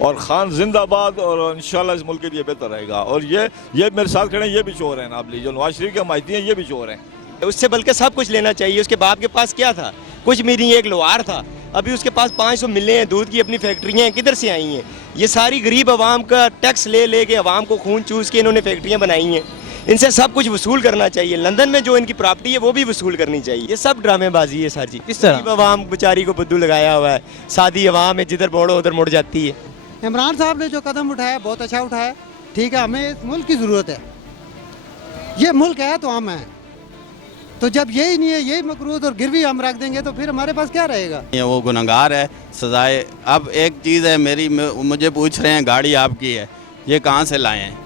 और खान जिंदाबाद, और इंशाल्लाह इस मुल्क के लिए बेहतर रहेगा। और ये मेरे साथ खड़े हैं, ये भी चोर हैं नाबली, जो नवाज शरीफ के हमायती हैं, ये भी चोर हैं। उससे बल्कि सब कुछ लेना चाहिए। उसके बाप के पास क्या था? कुछ भी नहीं, एक लोहार था। अभी उसके पास 500 मिले हैं, दूध की अपनी फैक्ट्रियाँ हैं, किधर से आई हैं? ये सारी गरीब आवाम का टैक्स ले ले के आवाम को खून चूस के इन्होंने फैक्ट्रियाँ बनाई हैं। इनसे सब कुछ वसूल करना चाहिए। लंदन में जो इनकी प्रॉपर्टी है वो भी वसूल करनी चाहिए। ये सब ड्रामेबाजी है सर जी। किस तरह? गरीब आवाम बेचारी को बुद्धू लगाया हुआ है। सादी आवाम है, जिधर मोड़ो उधर मुड़ जाती है। इमरान साहब ने जो कदम उठाया बहुत अच्छा उठाया, ठीक है। हमें इस मुल्क की ज़रूरत है। ये मुल्क है तो हम हैं। तो जब यही नहीं है, यही मकरूज और गिरवी हम रख देंगे तो फिर हमारे पास क्या रहेगा? ये वो गुनहगार है, सजाए। अब एक चीज़ है मेरी, मुझे पूछ रहे हैं गाड़ी आपकी है, ये कहाँ से लाए हैं?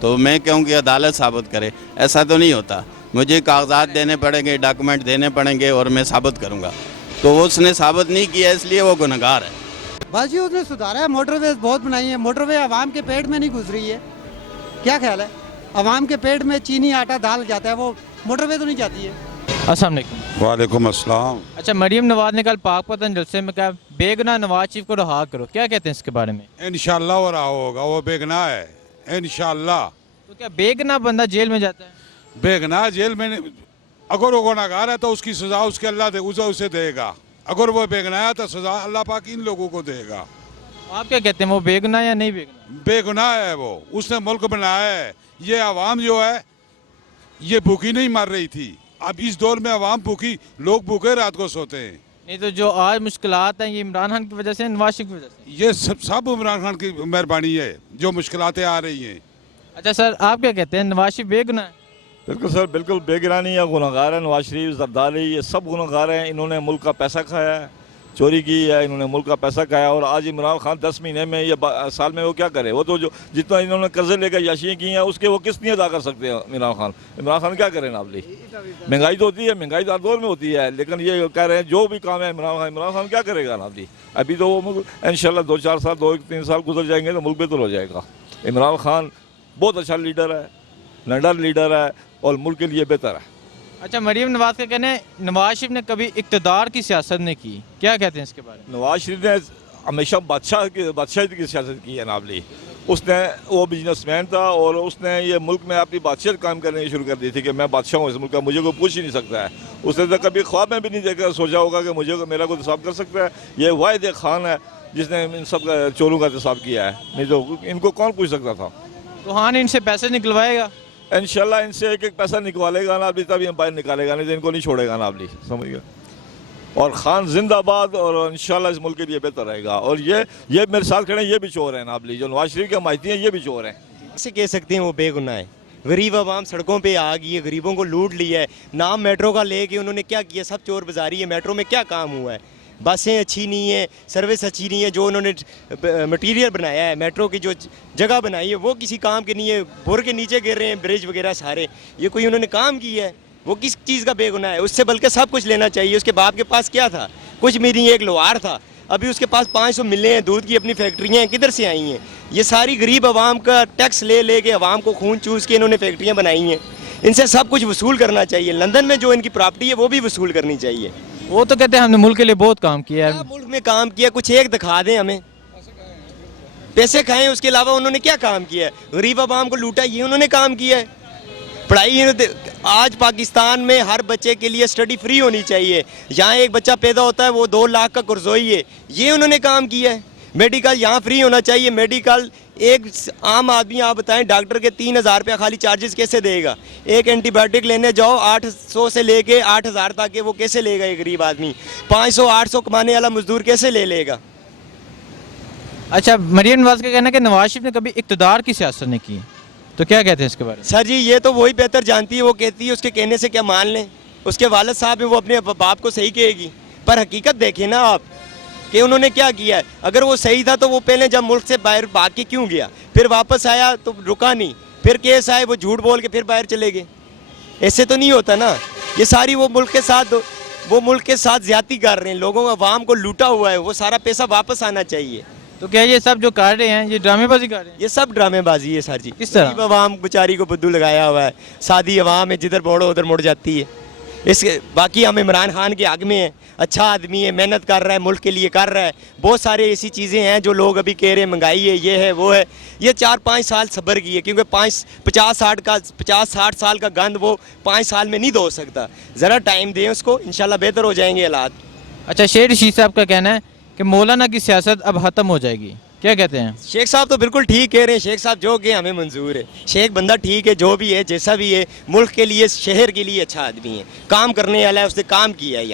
तो मैं कहूँ कि अदालत साबित करे। ऐसा तो नहीं होता, मुझे कागजात देने पड़ेंगे, डॉक्यूमेंट देने पड़ेंगे और मैं साबित करूँगा। तो उसने साबित नहीं किया, इसलिए वो गुनहगार है। बस जी उसने सुधारा है, मोटरवे बहुत बनाई है। मोटरवे आवाम के पेट में नहीं घुस रही है। क्या ख्याल है? आवाम के पेट में चीनी आटा दाल जाता है, वो मोटरवे तो नहीं जाती है। अस्सलाम वालेकुम। वालेकुम अस्सलाम। अच्छा, मरियम नवाज ने कल पाकपतन जलसे में कहा बेगुनाह नवाज शरीफ को रहा करो, क्या कहते हैं इसके बारे में? इंशाल्लाह वो रहा होगा, वो बेगनाह है इंशाल्लाह। तो क्या बेगुनाह बंदा जेल में जाता है? बेगनाह जेल में अगर वो गुनहगार है तो उसकी सजा उसके अल्लाह दे उसे देगा। अगर वो बेगनाह है तो सजा अल्लाह पाक इन लोगों को देगा। आप क्या कहते हैं, वो बेगुनाह या नहीं बेगुनाह? बेगुनाह है वो, उसने मुल्क बनाया है। ये आवाम जो है ये भूखी नहीं मर रही थी। अब इस दौर में आवाम भूखी, लोग भूखे रात को सोते हैं। नहीं तो जो आज मुश्किलात हैं ये इमरान खान की वजह से, नवाज शरीफ की वजह से? ये सब इमरान खान की मेहरबानी है जो मुश्किलातें आ रही हैं। अच्छा सर, आप क्या कहते हैं, नवाज शरीफ बेगुनाह है? बिल्कुल सर, बिल्कुल बेगिरानी या गुनहगार है नवाज शरीफ, जरदारी, ये सब गुनहगार हैं। इन्होंने मुल्क का पैसा खाया है, चोरी की है, इन्होंने मुल्क का पैसा खाया। और आज इमरान खान 10 महीने में या साल में वो क्या करे? वो तो जो जितना इन्होंने कर्जे लेकर याशियाँ की हैं उसके वो किस्त नहीं अदा कर सकते हैं इमरान खान क्या करें नाबली? महंगाई तो होती है, महंगाई तो हर दौर में होती है, लेकिन ये कह रहे हैं जो भी काम है इमरान खान क्या करेगा नाबली? अभी तो वो इंशाल्लाह 2-4 साल 2-3 साल गुजर जाएंगे तो मुल्क बेहतर हो जाएगा। इमरान खान बहुत अच्छा लीडर है, निडर लीडर है और मुल्क के लिए बेहतर है। अच्छा, मरियम नवाज का कहना है नवाज शरीफ ने कभी इक़्तिदार की सियासत नहीं की, क्या कहते हैं इसके बारे में? नवाज शरीफ ने हमेशा बादशाही की सियासत की है नाबली। उसने वो बिजनेसमैन था और उसने ये मुल्क में अपनी बादशाहत काम करनी शुरू कर दी थी कि मैं बादशाह हूँ इस मुल्क का, मुझे कोई पूछ ही नहीं सकता है। उसने तो कभी ख्वाब में भी नहीं देखा सोचा होगा कि मुझे मेरा कोई इंतसाब कर सकता है। ये वाहिद खान है जिसने इन सब का चोरों का इंतसाब किया है, नहीं तो इनको कौन पूछ सकता था? तो हाँ, इनसे पैसे निकलवाएगा इंशाल्लाह, इनसे एक एक पैसा निकालेगा ना अभी, तभी बाहर निकालेगा, नहीं तो इनको नहीं छोड़ेगा ना अभी, समझ गया। और खान जिंदाबाद, और इंशाल्लाह इस मुल्क के लिए बेहतर रहेगा। और ये मेरे साथ खड़े हैं, ये भी चोर हैं नाबली, जो नवाज शरीफ के हमायती हैं, ये भी चोर हैं। कैसे कह सकते हैं वो बेगुनाह है? गरीब आवाम सड़कों पे आ गई है, गरीबों को लूट लिया है। नाम मेट्रो का लेके उन्होंने क्या किया? सब चोर बाजारी है। मेट्रो में क्या काम हुआ है? बसें अच्छी नहीं है, सर्विस अच्छी नहीं है। जो उन्होंने मटीरियल बनाया है, मेट्रो की जो जगह बनाई है वो किसी काम के नहीं है। बुर के नीचे गिर रहे हैं ब्रिज वगैरह सारे। ये कोई उन्होंने काम किया है? वो किस चीज़ का बेगुनाह है? उससे बल्कि सब कुछ लेना चाहिए। उसके बाप के पास क्या था? कुछ भी नहीं, एक लोहार था। अभी उसके पास 500 मिले हैं, दूध की अपनी फैक्ट्रियाँ हैं, किधर से आई हैं? ये सारी गरीब आवाम का टैक्स ले ले के आवाम को खून चूस के इन्होंने फैक्ट्रियाँ बनाई हैं। इनसे सब कुछ वसूल करना चाहिए। लंदन में जो इनकी प्रॉपर्टी है वो भी वसूल करनी चाहिए। वो तो कहते हैं हमने मुल्क के लिए बहुत काम किया है। क्या मुल्क में काम किया? कुछ एक दिखा दें हमें। पैसे खाएं, उसके अलावा उन्होंने क्या काम किया है? गरीब आवाम को लूटा, ये उन्होंने काम किया है? पढ़ाई आज पाकिस्तान में हर बच्चे के लिए स्टडी फ्री होनी चाहिए। यहाँ एक बच्चा पैदा होता है वो 2 लाख का कर्जोई है, ये उन्होंने काम किया है। मेडिकल यहाँ फ्री होना चाहिए। मेडिकल एक आम आदमी, आप बताएं, डॉक्टर के 3,000 रुपया खाली चार्जेस कैसे देगा? एक एंटीबायोटिक लेने जाओ 800 से लेके 8,000 तक के, वो कैसे लेगा एक गरीब आदमी? 500-800 कमाने वाला मजदूर कैसे ले लेगा? अच्छा, मरियम नवाज का कहना है कि नवाज शरीफ ने कभी इक़्तिदार की सियासत नहीं की, तो क्या कहते हैं इसके बारे में? सर जी, ये तो वही बेहतर जानती है। वो कहती है, उसके कहने से क्या मान लें? उसके वालिद साहब है, वो अपने बाप को सही कहेगी। पर हकीकत देखें ना आप कि उन्होंने क्या किया है। अगर वो सही था तो वो पहले जब मुल्क से बाहर भाग के क्यों गया? फिर वापस आया तो रुका नहीं, फिर केस आए, वो झूठ बोल के फिर बाहर चले गए। ऐसे तो नहीं होता ना। ये सारी वो मुल्क के साथ ज्यादती कर रहे हैं। लोगों आवाम को लूटा हुआ है, वो सारा पैसा वापस आना चाहिए। तो क्या ये सब जो कर रहे हैं ये ड्रामेबाजी कर रहे हैं? ये सब ड्रामेबाजी है सर जी। किस तरह? गरीब आवाम बेचारी को बुद्धू लगाया हुआ है। सादी आवाम है, जिधर मोड़ो उधर मुड़ जाती है। इसके बाकी हम इमरान खान के हक में हैं, अच्छा आदमी है, मेहनत कर रहा है, मुल्क के लिए कर रहा है। बहुत सारे ऐसी चीज़ें हैं जो लोग अभी कह रहे हैं महंगाई है, ये है वो है। ये 4-5 साल सब्र की है, क्योंकि 50-60 साल का गंद वो 5 साल में नहीं धो सकता। ज़रा टाइम दें उसको, इंशाल्लाह बेहतर हो जाएंगे हालात। अच्छा, शेर रशीद साहब का कहना है कि मौलाना की सियासत अब ख़त्म हो जाएगी, क्या कहते हैं? शेख साहब तो बिल्कुल ठीक कह रहे हैं। शेख साहब जो कहे हमें मंजूर है। शेख बंदा ठीक है, जो भी है, जैसा भी है, मुल्क के लिए, शहर के लिए अच्छा आदमी है, काम करने वाला है, उसने काम किया है।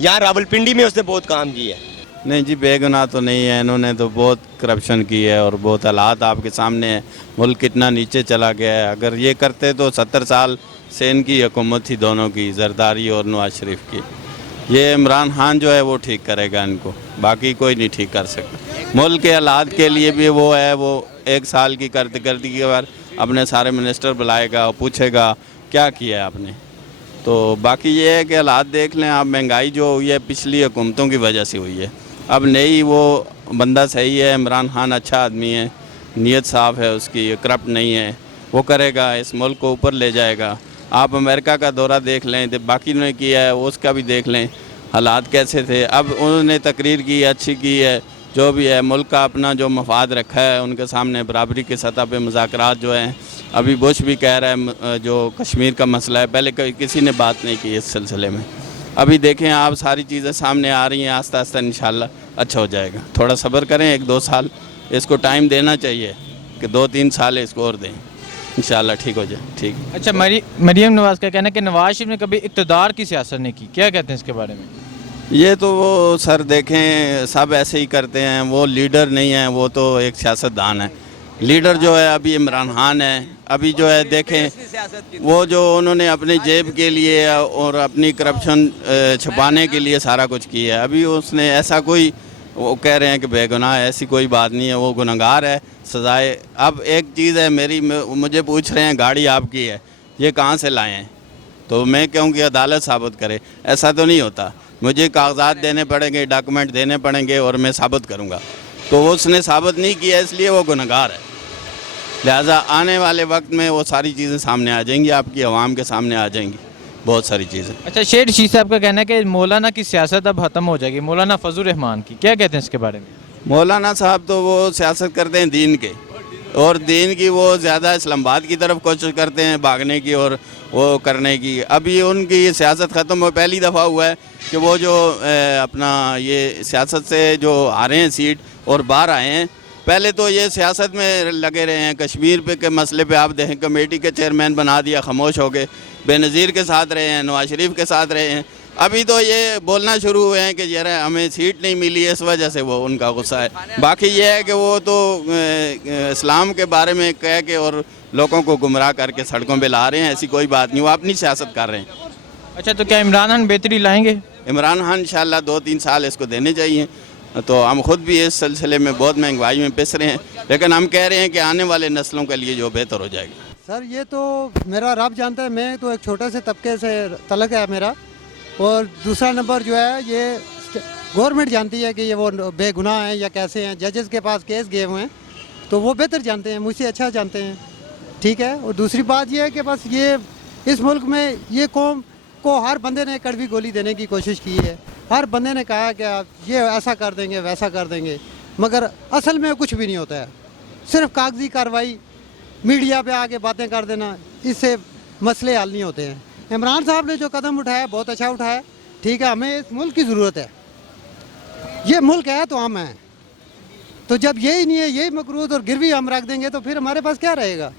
यहाँ रावलपिंडी में उसने बहुत काम किया है। नहीं जी, बेगुनाह तो नहीं है, इन्होंने तो बहुत करप्शन की है और बहुत हालात आपके सामने है, मुल्क कितना नीचे चला गया है। अगर ये करते तो 70 साल से इनकी हुकूमत थी, दोनों की, जरदारी और नवाज शरीफ की। ये इमरान खान जो है वो ठीक करेगा इनको, बाकी कोई नहीं ठीक कर सकता। मुल्क के हालात के लिए भी वो है, वो 1 साल की करते के बाद अपने सारे मिनिस्टर बुलाएगा और पूछेगा क्या किया है आपने। तो बाकी ये है कि हालात देख लें आप, महंगाई जो हुई है पिछली हुकूमतों की वजह से हुई है। अब नई वो बंदा सही है, इमरान खान अच्छा आदमी है, नीयत साफ़ है उसकी, करप्ट नहीं है, वो करेगा, इस मुल्क को ऊपर ले जाएगा। आप अमेरिका का दौरा देख लें, तो बाकी ने किया है उसका भी देख लें, हालात कैसे थे। अब उन्होंने तकरीर की, अच्छी की है, जो भी है, मुल्क का अपना जो मफाद रखा है उनके सामने बराबरी की सतह पे मुज़ाकरात जो हैं। अभी बुश भी कह रहा है जो कश्मीर का मसला है, पहले किसी ने बात नहीं की इस सिलसिले में। अभी देखें आप, सारी चीज़ें सामने आ रही हैं, आस्ता आस्ता इंशाल्लाह अच्छा हो जाएगा। थोड़ा सब्र करें, 1-2 साल इसको टाइम देना चाहिए कि 2-3 साल इसको और दें, इंशाल्लाह ठीक हो जाए। ठीक। अच्छा, मरीम नवाज़ का कहना है कि नवाज शरीफ ने कभी इक़्तिदार की सियासत नहीं की, क्या कहते हैं इसके बारे में? ये तो वो सर देखें, सब ऐसे ही करते हैं, वो लीडर नहीं है, वो तो एक सियासतदान है। लीडर जो है अभी इमरान खान है। अभी जो है देखें, वो जो उन्होंने अपने जेब के लिए और अपनी करप्शन छुपाने के लिए सारा कुछ किया है। अभी उसने ऐसा कोई, वो कह रहे हैं कि बेगुनाह है, ऐसी कोई बात नहीं है, वो गुनहगार है, सजाए। अब एक चीज़ है मुझे पूछ रहे हैं गाड़ी आपकी है, ये कहाँ से लाए हैं, तो मैं कहूँ कि अदालत साबित करे। ऐसा तो नहीं होता, मुझे कागजात देने पड़ेंगे, डॉक्यूमेंट देने पड़ेंगे और मैं साबित करूँगा। तो वो उसने साबित नहीं किया, इसलिए वो गुनहगार है। लिहाजा आने वाले वक्त में वो सारी चीज़ें सामने आ जाएंगी, आपकी आवाम के सामने आ जाएंगी बहुत सारी चीज़ें। अच्छा, शेर रशीद साहब का कहना है कि मौलाना की सियासत अब ख़त्म हो जाएगी, मौलाना फजल रहमान की, क्या कहते हैं इसके बारे में? मौलाना साहब तो वो सियासत करते हैं दीन के, और दीन की वो ज़्यादा इस्लामाबाद की तरफ कोशिश करते हैं भागने की और वो करने की। अभी उनकी ये सियासत ख़त्म हो, पहली दफ़ा हुआ है कि वो जो अपना ये सियासत से जो आ रहे हैं सीट और बाहर आए हैं। पहले तो ये सियासत में लगे रहे हैं, कश्मीर पे के मसले पे आप देखें कमेटी के चेयरमैन बना दिया, खामोश हो गए, बेनज़ीर के साथ रहे हैं, नवाज शरीफ के साथ रहे हैं। अभी तो ये बोलना शुरू हुए हैं कि यार हमें सीट नहीं मिली, इस वजह से वो उनका गुस्सा है। बाकी ये है कि वो तो इस्लाम के बारे में कह के और लोगों को गुमराह करके सड़कों पे ला रहे हैं, ऐसी कोई बात नहीं, वो अपनी सियासत कर रहे हैं। अच्छा, तो क्या इमरान खान बेहतरी लाएंगे? इमरान खान इंशाल्लाह 2-3 साल इसको देने चाहिए। तो हम खुद भी इस सिलसिले में बहुत महंगाई में पिस रहे हैं, लेकिन हम कह रहे हैं कि आने वाले नस्लों के लिए जो बेहतर हो जाएगा। सर ये तो मेरा रब जानता है, मैं तो एक छोटे से तबके से तलक है मेरा। और दूसरा नंबर जो है, ये गवर्नमेंट जानती है कि ये वो बेगुनाह हैं या कैसे हैं। जजेस के पास केस गए हुए हैं तो वो बेहतर जानते हैं, मुझसे अच्छा जानते हैं, ठीक है। और दूसरी बात ये है कि बस ये इस मुल्क में ये कौम को हर बंदे ने कड़वी गोली देने की कोशिश की है, हर बंदे ने कहा कि आप ये ऐसा कर देंगे वैसा कर देंगे, मगर असल में कुछ भी नहीं होता है। सिर्फ कागजी कार्रवाई, मीडिया पे आके बातें कर देना, इससे मसले हल नहीं होते हैं। इमरान साहब ने जो कदम उठाया बहुत अच्छा उठाया, ठीक है। हमें इस मुल्क की ज़रूरत है, ये मुल्क है तो हम हैं। तो जब यही नहीं है, यही मकरूद और गिरवी हम रख देंगे तो फिर हमारे पास क्या रहेगा।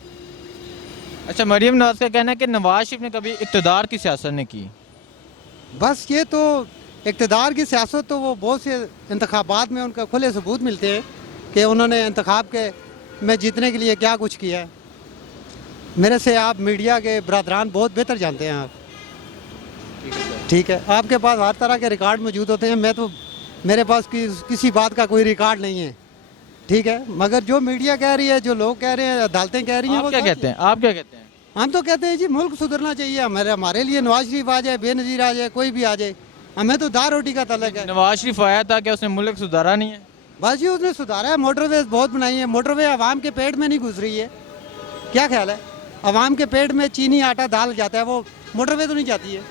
अच्छा, मरीम नवाज़ का कहना है कि नवाज शरीफ ने कभी इक़्तिदार की सियासत नहीं की। बस ये तो इक़्तिदार की सियासत तो वो बहुत से इंतखाबात में उनका खुले सबूत मिलते हैं कि उन्होंने इंतखाब के में जीतने के लिए क्या कुछ किया है। मेरे से आप मीडिया के बरादरान बहुत बेहतर जानते हैं आप, ठीक है। आपके पास हर तरह के रिकॉर्ड मौजूद होते हैं, मैं तो मेरे पास किसी बात का कोई रिकॉर्ड नहीं है, ठीक है। मगर जो मीडिया कह रही है, जो लोग कह रहे हैं, अदालतें कह रही हैं, आप वो क्या कहते हैं? आप क्या कहते हैं? हम तो कहते हैं जी मुल्क सुधरना चाहिए। हमारे लिए नवाज शरीफ आ जाए, बेनज़ीर आ जाए, कोई भी आ जाए, हमें तो दार रोटी का तलक है। नवाज शरीफ आया था, क्या उसने मुल्क सुधारा नहीं है? बस जी उसने सुधारा है, मोटरवेज बहुत बनाई है। मोटरवे आवाम के पेट में नहीं घुस रही है, क्या ख्याल है? आवाम के पेट में चीनी आटा दाल जाता है, वो मोटरवे तो नहीं जाती है।